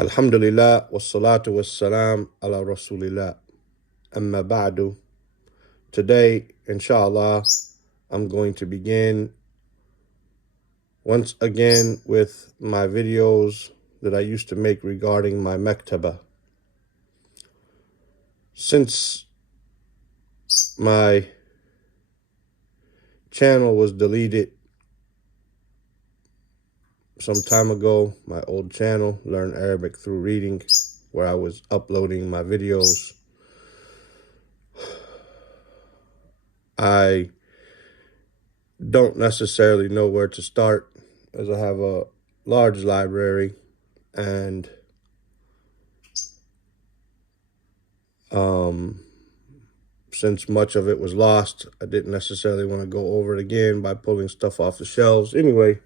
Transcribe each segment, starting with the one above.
الحمد لله والصلاة والسلام على رسول الله أما بعد. Today, inshallah, I'm going to begin once again with my videos that I used to make regarding my maktaba. Since my channel was deleted some time ago, my old channel, Learn Arabic Through Reading, where I was uploading my videos, I don't necessarily know where to start, as I have a large library, and since much of it was lost, I didn't necessarily want to go over it again by pulling stuff off the shelves. Anyway,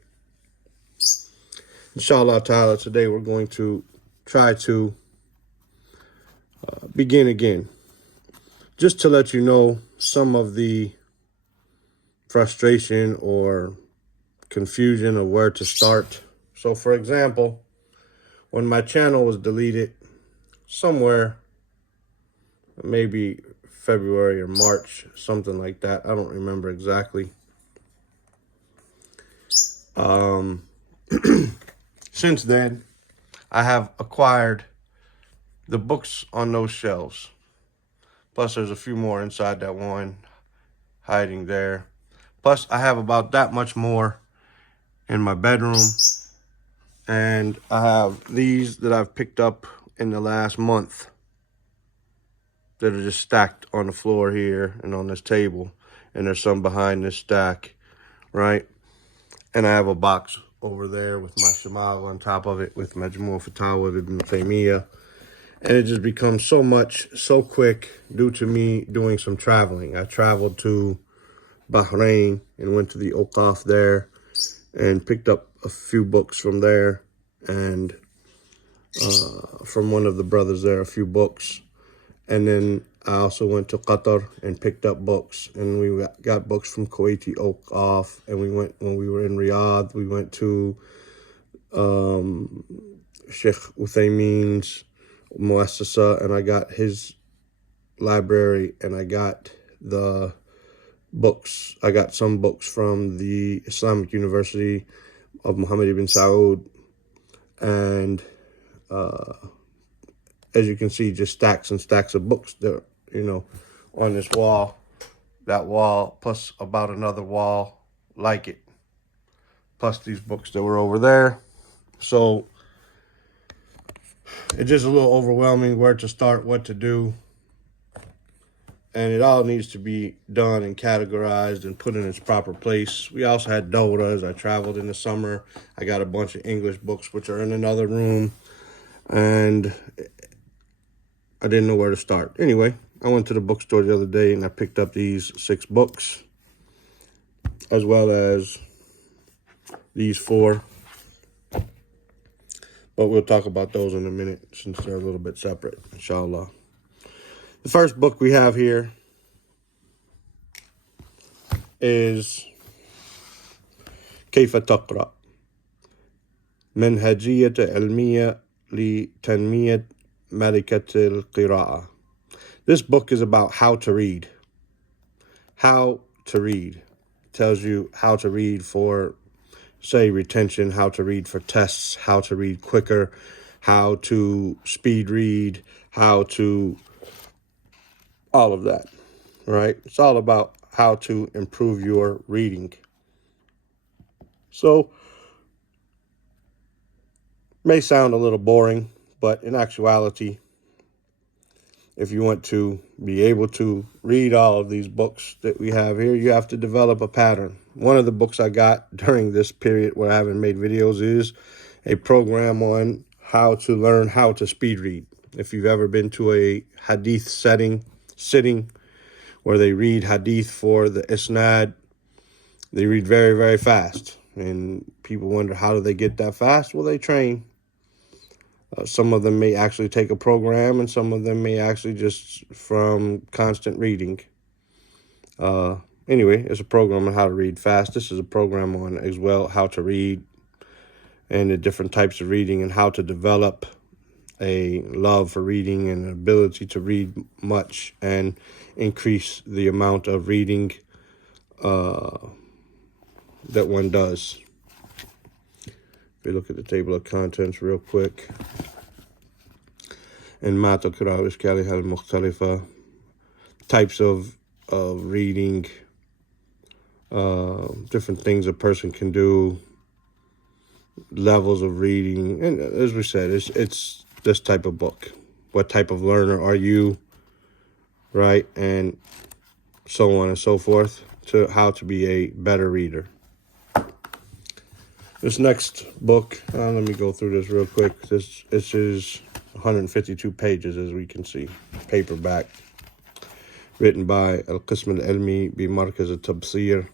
inshallah ta'ala, today we're going to try to begin again. Just to let you know some of the frustration or confusion of where to start. So for example, when my channel was deleted somewhere, maybe February or March, something like that, I don't remember exactly. Since then, I have acquired the books on those shelves. Plus, there's a few more inside that one hiding there. Plus, I have about that much more in my bedroom. And I have these that I've picked up in the last month that are just stacked on the floor here and on this table. And there's some behind this stack, right? And I have a box over there with my shamal on top of it with Majmu' Fatawa ibn Taymiyyah. And it just becomes so much, so quick due to me doing some traveling. I traveled to Bahrain and went to the Awqaf there and picked up a few books from there, and from one of the brothers there, a few books. And then I also went to Qatar and picked up books, and we got books from Kuwaiti Awqaf. And we went, when we were in Riyadh, we went to Sheikh Uthaymeen's Muassasa, and I got his library, and I got the books. I got some books from the Islamic University of Muhammad ibn Saud, and as you can see, just stacks and stacks of books there, on this wall, that wall, plus about another wall like it, plus these books that were over there. So it's just a little overwhelming where to start, what to do. And it all needs to be done and categorized and put in its proper place. We also had Doras. I traveled in the summer. I got a bunch of English books, which are in another room. And I didn't know where to start. Anyway, I went to the bookstore the other day and I picked up these 6 books, as well as these 4. But we'll talk about those in a minute since they're a little bit separate, inshallah. The first book we have here is كيف تقرأ منهجية علمية لتنمية ملكة القراءة. This book is about how to read. How to read. It tells you how to read for, say, retention, how to read for tests, how to read quicker, how to speed read, how to all of that, right? It's all about how to improve your reading. So, may sound a little boring, but in actuality, if you want to be able to read all of these books that we have here, you have to develop a pattern. One of the books I got during this period where I haven't made videos is a program on how to learn how to speed read. If you've ever been to a hadith sitting where they read hadith for the isnad, they read very, very fast. And people wonder, how do they get that fast? Well, they train. Some of them may actually take a program, and some of them may actually just from constant reading. Anyway, it's a program on how to read fast. This is a program on as well how to read and the different types of reading and how to develop a love for reading and an ability to read much and increase the amount of reading that one does. If we look at the table of contents real quick. And ما تقرأ وإشكالها المختلفة, types of reading, different things a person can do, levels of reading, and as we said, it's this type of book. What type of learner are you, right? And so on and so forth, to how to be a better reader. This next book, let me go through this real quick. This is 152 pages, as we can see, paperback, written by القسم العلمي بمركز التبصير.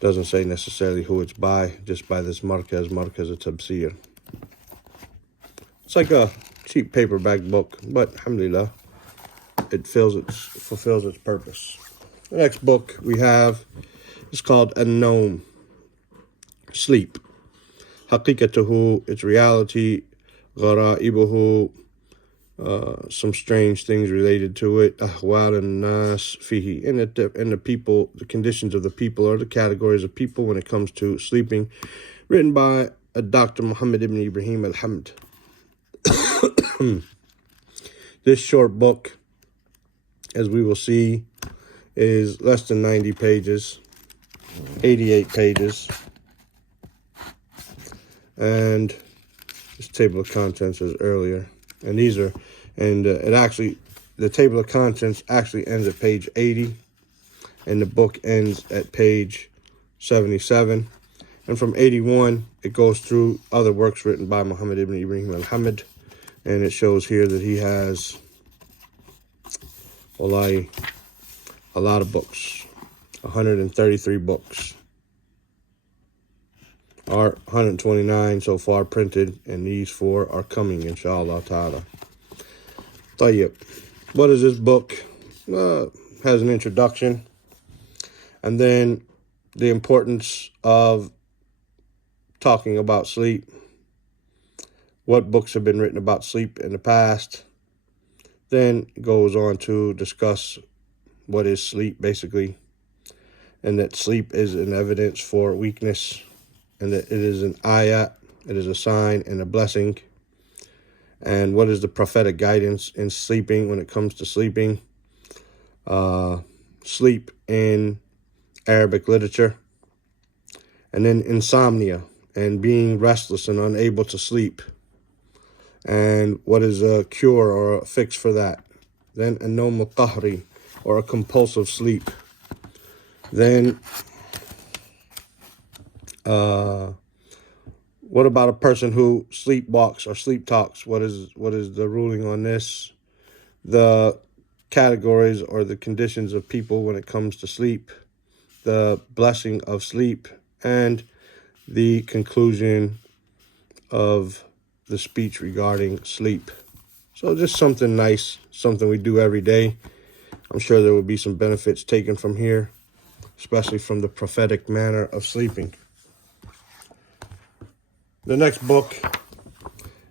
Doesn't say necessarily who it's by, just by this Markaz Tebsir. It's like a cheap paperback book, but alhamdulillah, it fulfills its purpose. The next book we have is called النوم, sleep. حقيقته, its reality. غرائبه, some strange things related to it. أحوال الناس فيه, and the people, the conditions of the people, or the categories of people when it comes to sleeping. Written by Dr. Muhammad ibn Ibrahim الحمد. This short book, as we will see, is less than 90 pages, 88 pages, and this table of contents is earlier, and these are, and the table of contents actually ends at page 80, and the book ends at page 77, and from 81 it goes through other works written by Muhammad ibn Ibrahim al-Hamid, and it shows here that he has a lot of books, 133 books. Are 129 so far printed, and these 4 are coming, inshallah ta'ala. Tayyib. What is this book? Has an introduction, and then the importance of talking about sleep, what books have been written about sleep in the past, then goes on to discuss what is sleep, basically, and that sleep is an evidence for weakness, and that it is an ayat, it is a sign and a blessing, and what is the prophetic guidance in sleeping when it comes to sleeping, sleep in Arabic literature, and then insomnia and being restless and unable to sleep, and what is a cure or a fix for that. Then النوم القهري, or a compulsive sleep. Then what about a person who sleepwalks or sleep talks? What is the ruling on this? The categories or the conditions of people when it comes to sleep, the blessing of sleep, and the conclusion of the speech regarding sleep. So just something nice, something we do every day. I'm sure there will be some benefits taken from here, especially from the prophetic manner of sleeping. The next book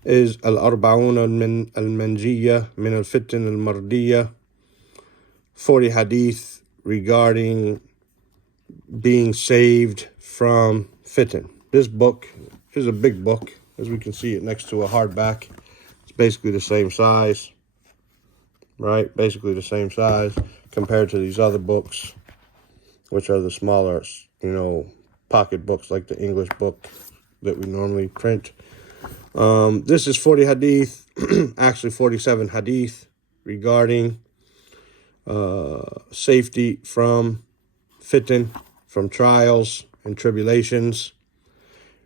is الأربعون المنجية من الفتن المردية, 40 hadith regarding being saved from fitan. This book is a big book, as we can see it next to a hardback. It's basically the same size, right? Basically the same size compared to these other books, which are the smaller, pocket books like the English book that we normally print. This is 40 hadith, actually 47 hadith regarding safety from fitan, from trials and tribulations,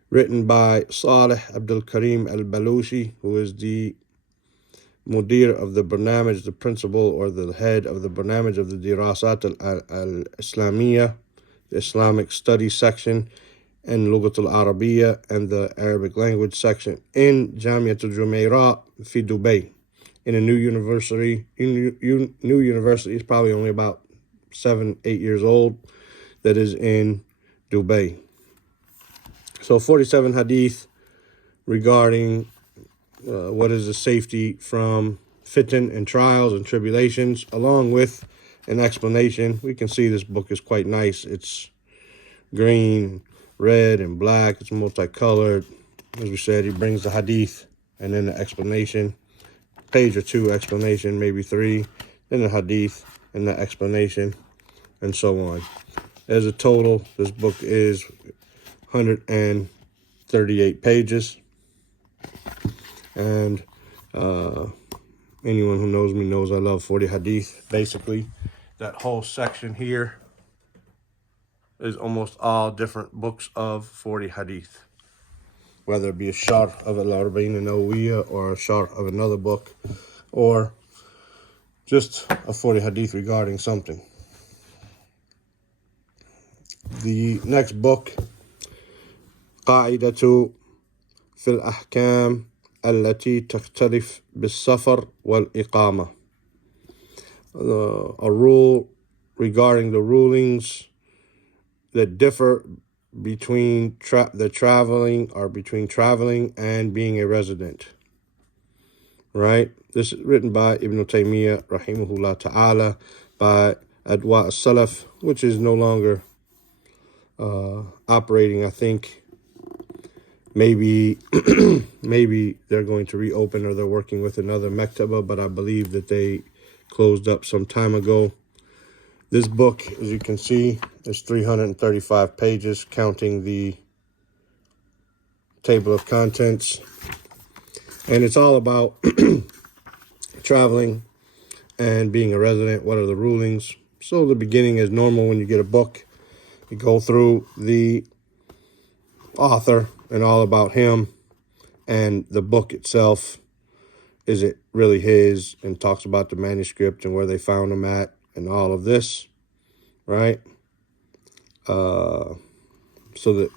written by Salih Abdul Karim al-Blushi, who is the mudir of the barnamij, the principal or the head of the barnamij of the dirasat al-Islamiyya, the Islamic studies section, and Lugat al-Arabiya, and the Arabic language section in Jamiat al-Jumeirah fi Dubai, in a new university. New university is probably only about 7-8 years old, that is in Dubai. So 47 hadith regarding what is the safety from fitn and trials and tribulations, along with an explanation. We can see this book is quite nice. It's green, red, and black. It's multicolored. As we said, he brings the hadith and then the explanation. Page or two explanation, maybe three. Then the hadith and the explanation, and so on. As a total, this book is 138 pages. And anyone who knows me knows I love 40 hadith. Basically, that whole section here is almost all different books of 40 hadith. Whether it be a sharh of al-Arbaeen or a sharh of another book, or just a 40 hadith regarding something. The next book, قاعدة في الأحكام التي تختلف بالسفر والإقامة. A rule regarding the rulings that differ between traveling and being a resident. Right? This is written by Ibn Taymiyyah, rahimahullah ta'ala, by Adwa as-Salaf, which is no longer operating. I think maybe they're going to reopen, or they're working with another mektaba, but I believe that they closed up some time ago. This book, as you can see, is 335 pages, counting the table of contents. And it's all about traveling and being a resident. What are the rulings? So the beginning is normal when you get a book. You go through the author and all about him and the book itself. Is it really his? And talks about the manuscript and where they found him at and all of this, right? So that,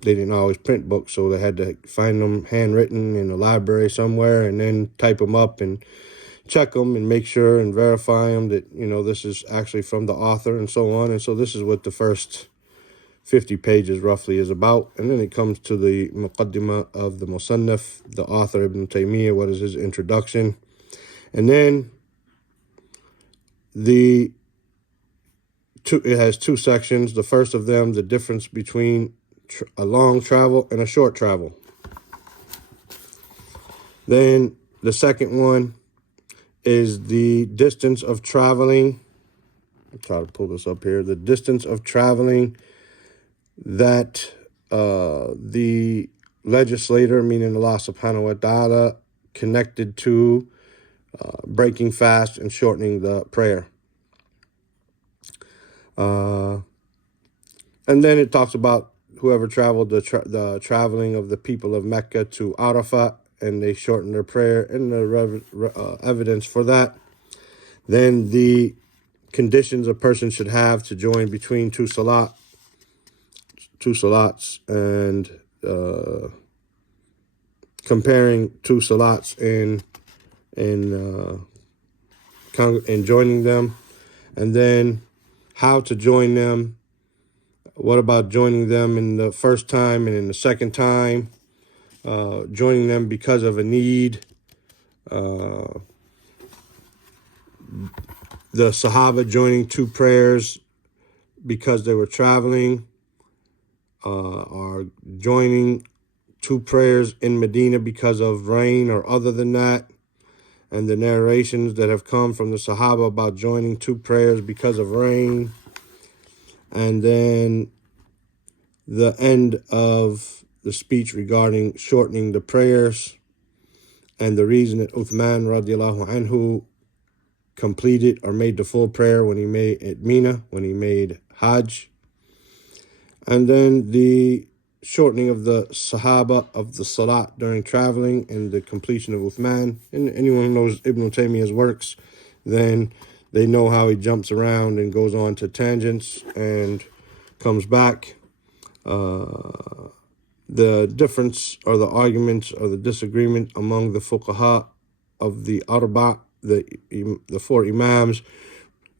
they didn't always print books, so they had to find them handwritten in a library somewhere and then type them up and check them and make sure and verify them that, this is actually from the author and so on. And so this is what the first 50 pages roughly is about. And then it comes to the muqaddimah of the Musannaf, the author Ibn Taymiyyah, what is his introduction. And then it has two sections. The first of them, the difference between a long travel and a short travel. Then the second one is the distance of traveling. I'll try to pull this up here. The distance of traveling that the legislator, meaning Allah subhanahu wa ta'ala, connected to breaking fast and shortening the prayer. And then it talks about whoever traveled, the traveling of the people of Mecca to Arafat, and they shortened their prayer, and the evidence for that. Then the conditions a person should have to join between two salats, and comparing two salats and joining them, and then how to join them. What about joining them in the first time and in the second time? Joining them because of a need. The Sahaba joining two prayers because they were traveling, or joining two prayers in Medina because of rain or other than that. And the narrations that have come from the Sahaba about joining two prayers because of rain. And then the end of the speech regarding shortening the prayers, and the reason that Uthman radiallahu anhu completed or made the full prayer when he made at Mina, when he made Hajj. And then the shortening of the Sahaba of the Salat during traveling, and the completion of Uthman. And anyone who knows Ibn Taymiyyah's works, then they know how he jumps around and goes on to tangents and comes back. The difference or the arguments or the disagreement among the fuqaha of the arba, the four imams,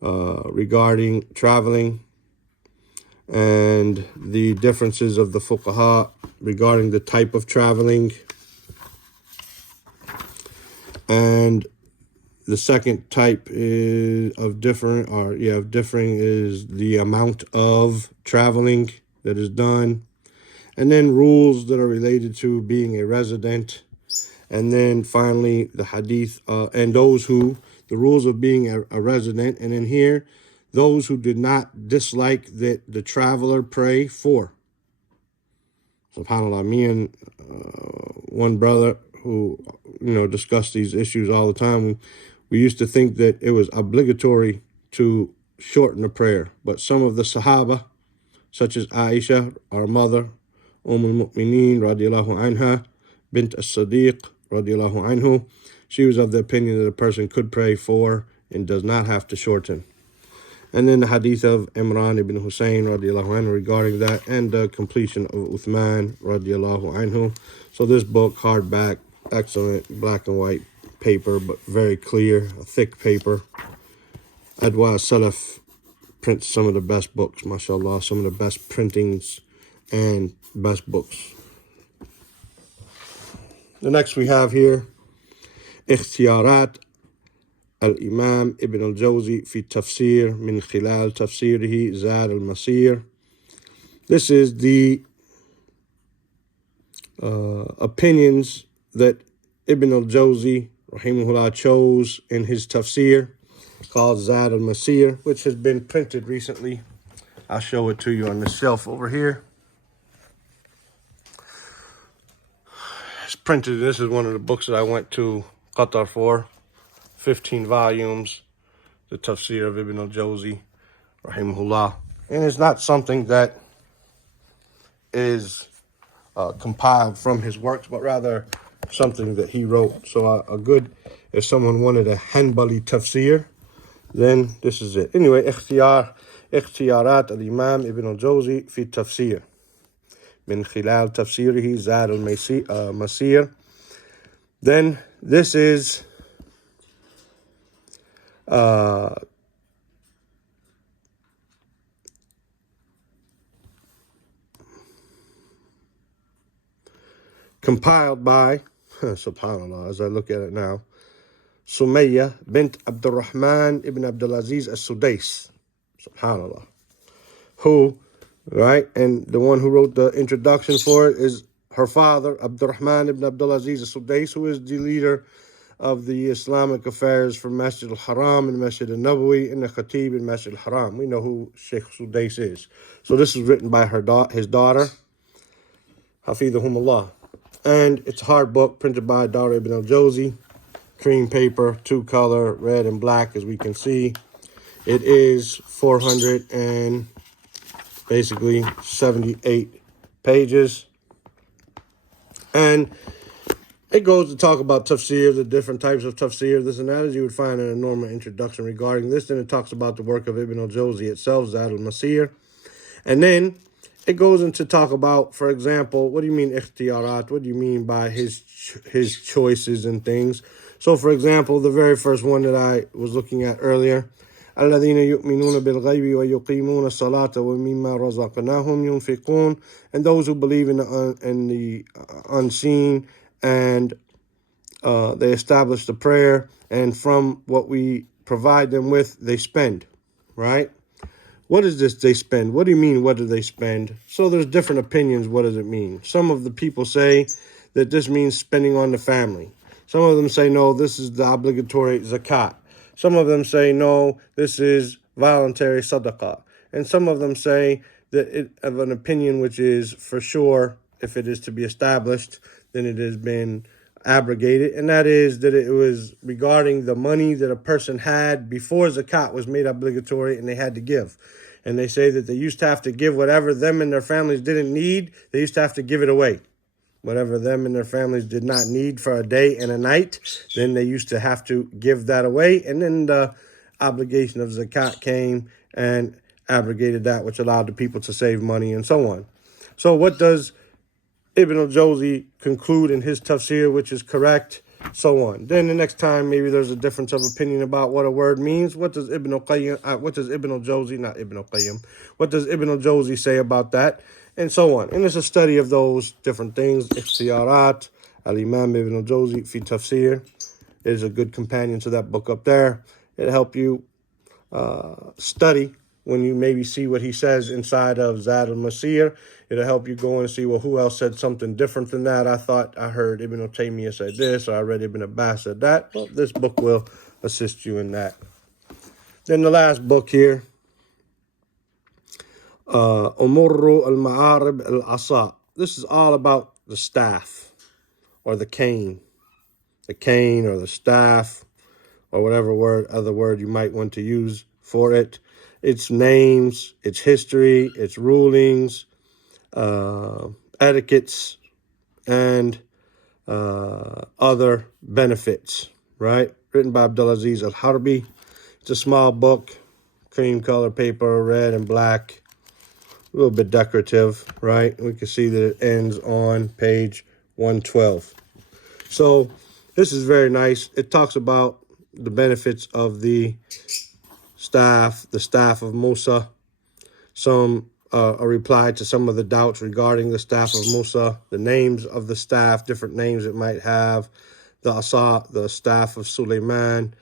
regarding traveling, and the differences of the fuqaha regarding the type of traveling. And the second type of differing is the amount of traveling that is done. And then rules that are related to being a resident. And then finally, the hadith, and the rules of being a resident. And then here, those who did not dislike that the traveler pray for. SubhanAllah, me and one brother who, discussed these issues all the time, we used to think that it was obligatory to shorten the prayer. But some of the Sahaba, such as Aisha, our mother, al-Mu'mineen, radiallahu anha, bint as-Sadiq, radiallahu anhu, she was of the opinion that a person could pray for and does not have to shorten. And then the hadith of Imran ibn Hussein, radiallahu anhu, regarding that, and the completion of Uthman, radiallahu anhu. So this book, hardback, excellent, black and white paper, but very clear, a thick paper. Adwa Salaf prints some of the best books, mashallah, some of the best printings and best books. The next we have here, اختيارات الإمام ابن الجوزي في التفسير من خلال تفسيره زاد المسير. This is the opinions that Ibn al-Jawzi, rahimahullah, chose in his tafsir called Zad al-Masir, which has been printed recently. I'll show it to you on the shelf over here. It's printed. This is one of the books that I went to Qatar for. 15 volumes, the tafsir of Ibn al-Jawzi, rahimahullah. And it's not something that is compiled from his works, but rather something that he wrote. So if someone wanted a Hanbali tafsir, then this is it. Anyway, اختيارات الإمام ابن الجوزي في التفسير من خلال تفسيره زاد المسير. Then this is compiled by, subhanallah, as I look at it now, Sumiyya bint Abdurrahman ibn Abdulaziz as-Sudais, subhanallah, who, right, and the one who wrote the introduction for it is her father, Abdurrahman ibn Abdulaziz as-Sudais, who is the leader of the Islamic affairs for Masjid al-Haram and Masjid al-Nabawi and the Khatib in Masjid al-Haram. We know who Sheikh Sudais is. So this is written by his daughter, Hafidhahumullah. And it's a hard book printed by Dar ibn al-Jawzi, cream paper, 2-color, red and black, as we can see. It is 478 pages. And it goes to talk about tafsir, the different types of tafsir, this and that, as you would find in a normal introduction regarding this. Then it talks about the work of Ibn al-Jawzi itself, Zad al-Masir. And then it goes into talk about, for example, what do you mean ikhtiyarat? What do you mean by his choices and things? So, for example, the very first one that I was looking at earlier, الَّذِينَ يُؤْمِنُونَ بِالْغَيْبِ وَيُقِيمُونَ الصَّلَاةَ وَمِمَّا رَزَقْنَاهُمْ يُنْفِقُونَ. And those who believe in the unseen, and they establish the prayer, and from what we provide them with, they spend, right? What is this they spend? What do you mean, what do they spend? So there's different opinions. What does it mean? Some of the people say that this means spending on the family. Some of them say, no, this is the obligatory zakat. Some of them say, no, this is voluntary sadaqah. And some of them say that it of an opinion which is for sure, if it is to be established, then it has been abrogated. And that is that it was regarding the money that a person had before zakat was made obligatory and they had to give. And they say that they used to have to give whatever them and their families didn't need, they used to have to give it away. Whatever them and their families did not need for a day and a night, then they used to have to give that away. And then the obligation of zakat came and abrogated that, which allowed the people to save money and so on. So what does Ibn al-Jawzi conclude in his tafsir, which is correct, so on. Then the next time, maybe there's a difference of opinion about what a word means. What does Ibn al-Jawzi, not Ibn al-Qayyim, what does Ibn al-Jawzi say about that? And so on. And it's a study of those different things. اختيارات الإمام ابن الجوزي في تفسير is a good companion to that book up there. It'll help you study when you maybe see what he says inside of Zad al-Masir. It'll help you go and see, well, who else said something different than that? I thought I heard Ibn Taymiyyah said this, or I read Ibn Abbas said that. Well, this book will assist you in that. Then the last book here, Umurru al-Ma'arib al-Asa. This is all about the staff or the cane or the staff or whatever other word you might want to use for it. Its names, its history, its rulings, etiquettes, and other benefits, right? Written by Abdulaziz al-Harbi. It's a small book, cream color paper, red and black, a little bit decorative, right? We can see that it ends on page 112. So this is very nice. It talks about the benefits of the staff of Musa, a reply to some of the doubts regarding the staff of Musa, the names of the staff, different names it might have, the Asa, the staff of Suleiman,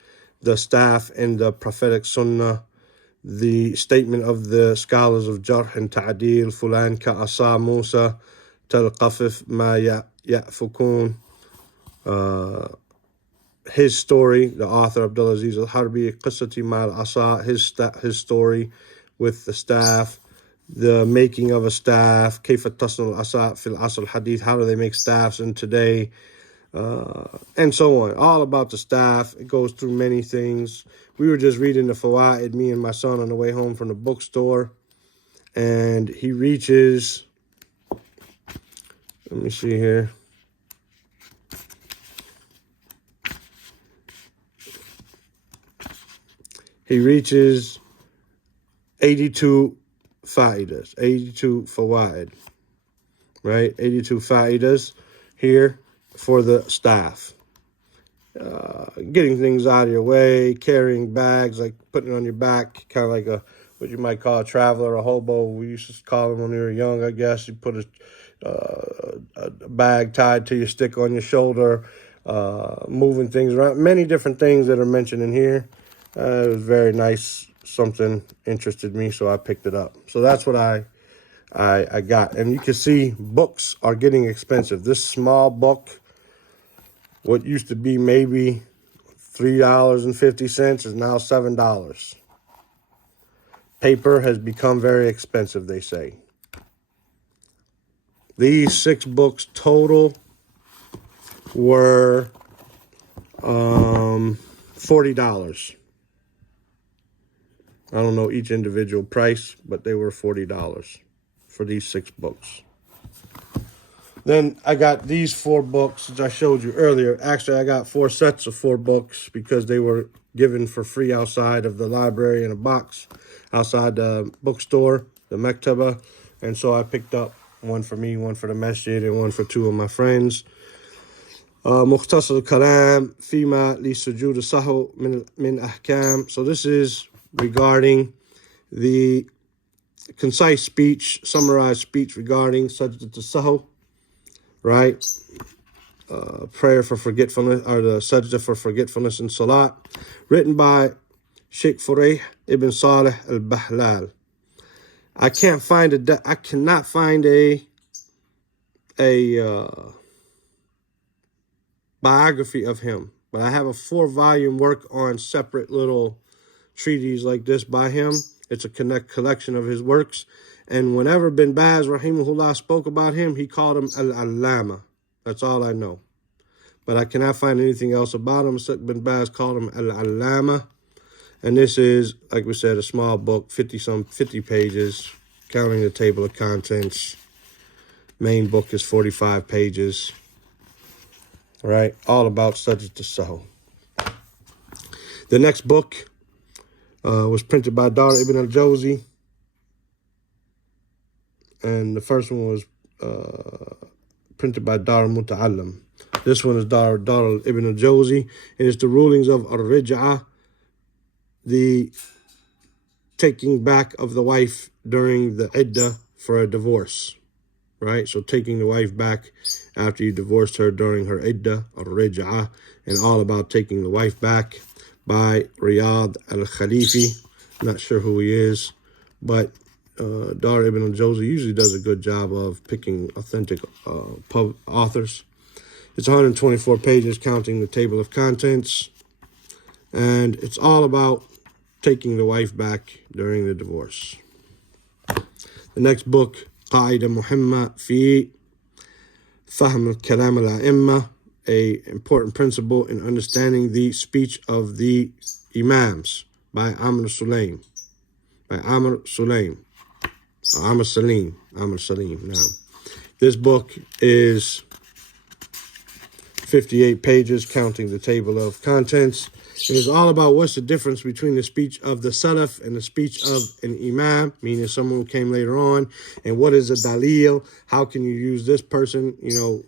the staff in the prophetic Sunnah, the statement of the scholars of Jarh and Ta'adil, Fulan ka Asa Musa, Talqafif ma ya'fukun, his story, the author Abdulaziz al-Harbi, Qissati ma al-Asa, his story with the staff, the making of a staff, Kayfa tasnul al-Asa fil asr al-Hadith, how do they make staffs in today, and so on. All about the staff. It goes through many things. We were just reading the Fawaid, me and my son, on the way home from the bookstore, and he reaches, let me see here. He reaches 82 fa'idas, 82 fawaid, right? 82 fa'idas here for the staff. Getting things out of your way, carrying bags, like putting it on your back, kind of like what you might call a traveler, a hobo. We used to call them when we were young, I guess. You put a bag tied to your stick on your shoulder, moving things around. Many different things that are mentioned in here. It was very nice. Something interested me, so I picked it up. So that's what I got. And you can see books are getting expensive. This small book, what used to be maybe $3.50 is now $7. Paper has become very expensive, they say. These 6 books total were $40. I don't know each individual price, but they were $40 for these 6 books. Then I got these 4 books, as I showed you earlier. Actually, I got 4 sets of 4 books because they were given for free outside of the library in a box, outside the bookstore, the Mektaba. And so I picked up one for me, one for the masjid, and one for 2 of my friends. Mukhtasar al-Kalam, Fima li Sujud al-Sahu min Ahkam. So this is regarding the concise speech, summarized speech regarding Sajdat al-Sahu, right? Prayer for forgetfulness, or the Sajda for forgetfulness in Salat, written by Sheikh Furayh ibn Salih al-Bahlal. I cannot find a biography of him, but I have a 4-volume work on separate little treatises like this by him. It's a collection of his works. And whenever Bin Baz, rahimahullah, spoke about him, he called him Al-Allama. That's all I know. But I cannot find anything else about him. Bin Baz called him Al-Allama. And this is, like we said, a small book, 50 pages, counting the table of contents. Main book is 45 pages. Right? All about Sajdat al-Sahu. The next book was printed by Dar ibn al-Jozi. And the first one was printed by Dar al-Muta'allam. This one is Dar ibn al-Jozi. And it's the rulings of al-Rij'ah, the taking back of the wife during the iddah for a divorce. right? So taking the wife back after you divorced her during her iddah, or raj'ah, and all about taking the wife back, by Riyadh al-Khalifi. Not sure who he is, but Dar ibn al-Jozi usually does a good job of picking authentic authors. It's 124 pages, counting the table of contents, and it's all about taking the wife back during the divorce. The next book, قاعدة مهمة في فهم الكلام الأئمة, a important principle in understanding the speech of the Imams, by Amr Sulaim. Now, this book is 58 pages, counting the table of contents. It is all about what's the difference between the speech of the Salaf and the speech of an Imam, meaning someone who came later on, and what is a dalil? How can you use this person? You know,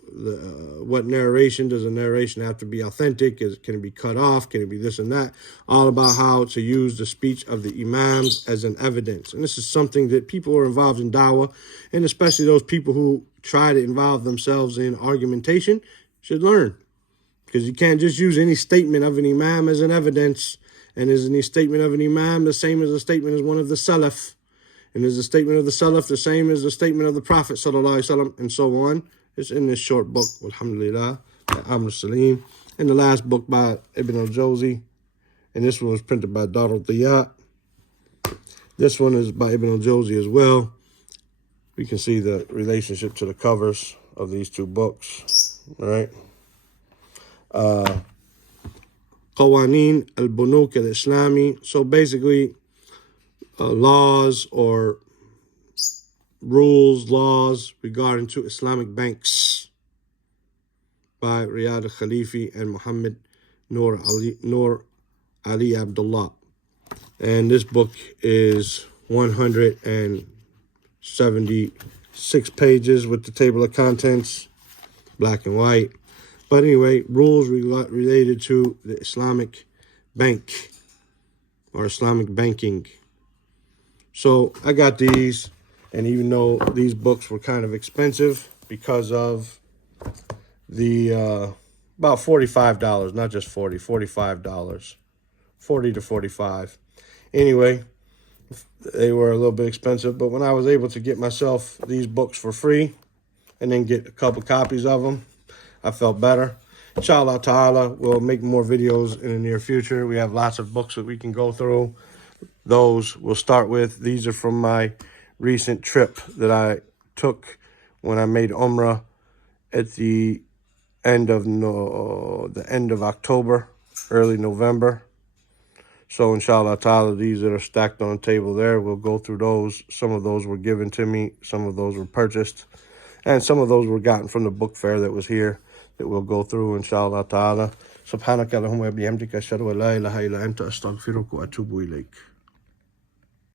what narration? Does a narration have to be authentic? Can it be cut off? Can it be this and that? All about how to use the speech of the Imams as an evidence. And this is something that people who are involved in dawah, and especially those people who try to involve themselves in argumentation, should learn. Because you can't just use any statement of an Imam as an evidence. And is any statement of an Imam the same as a statement as one of the Salaf? And is the statement of the Salaf the same as the statement of the Prophet ﷺ, and so on? It's in this short book, alhamdulillah, by Amr Salim. And the last book by Ibn al-Jozi. And this one was printed by Dar al-Diyat. This one is by Ibn al-Jozi as well. We can see the relationship to the covers of these two books, right? Qawaneen al-Bunuk al-Islami. So basically, laws or laws regarding to Islamic banks, by Riyadh al-Khalifi and Muhammad Nur Ali Abdullah. And this book is 176 pages with the table of contents, black and white. But anyway, rules related to the Islamic bank or Islamic banking. So I got these, and even though these books were kind of expensive because of the about $45, not just $45, 40 to 45. Anyway, they were a little bit expensive, but when I was able to get myself these books for free and then get a couple copies of them, I felt better. Inshallah ta'ala, we'll make more videos in the near future. We have lots of books that we can go through. Those we'll start with. These are from my recent trip that I took when I made Umrah at the end of October, early November. So inshallah ta'ala, these that are stacked on the table there, we'll go through those. Some of those were given to me. Some of those were purchased. And some of those were gotten from the book fair that was here, that we'll go through inshallah ta'ala. Subhanaka Allahumma bihamdika ashhadu an la ilaha illa anta astaghfiruka wa atubu ilayk.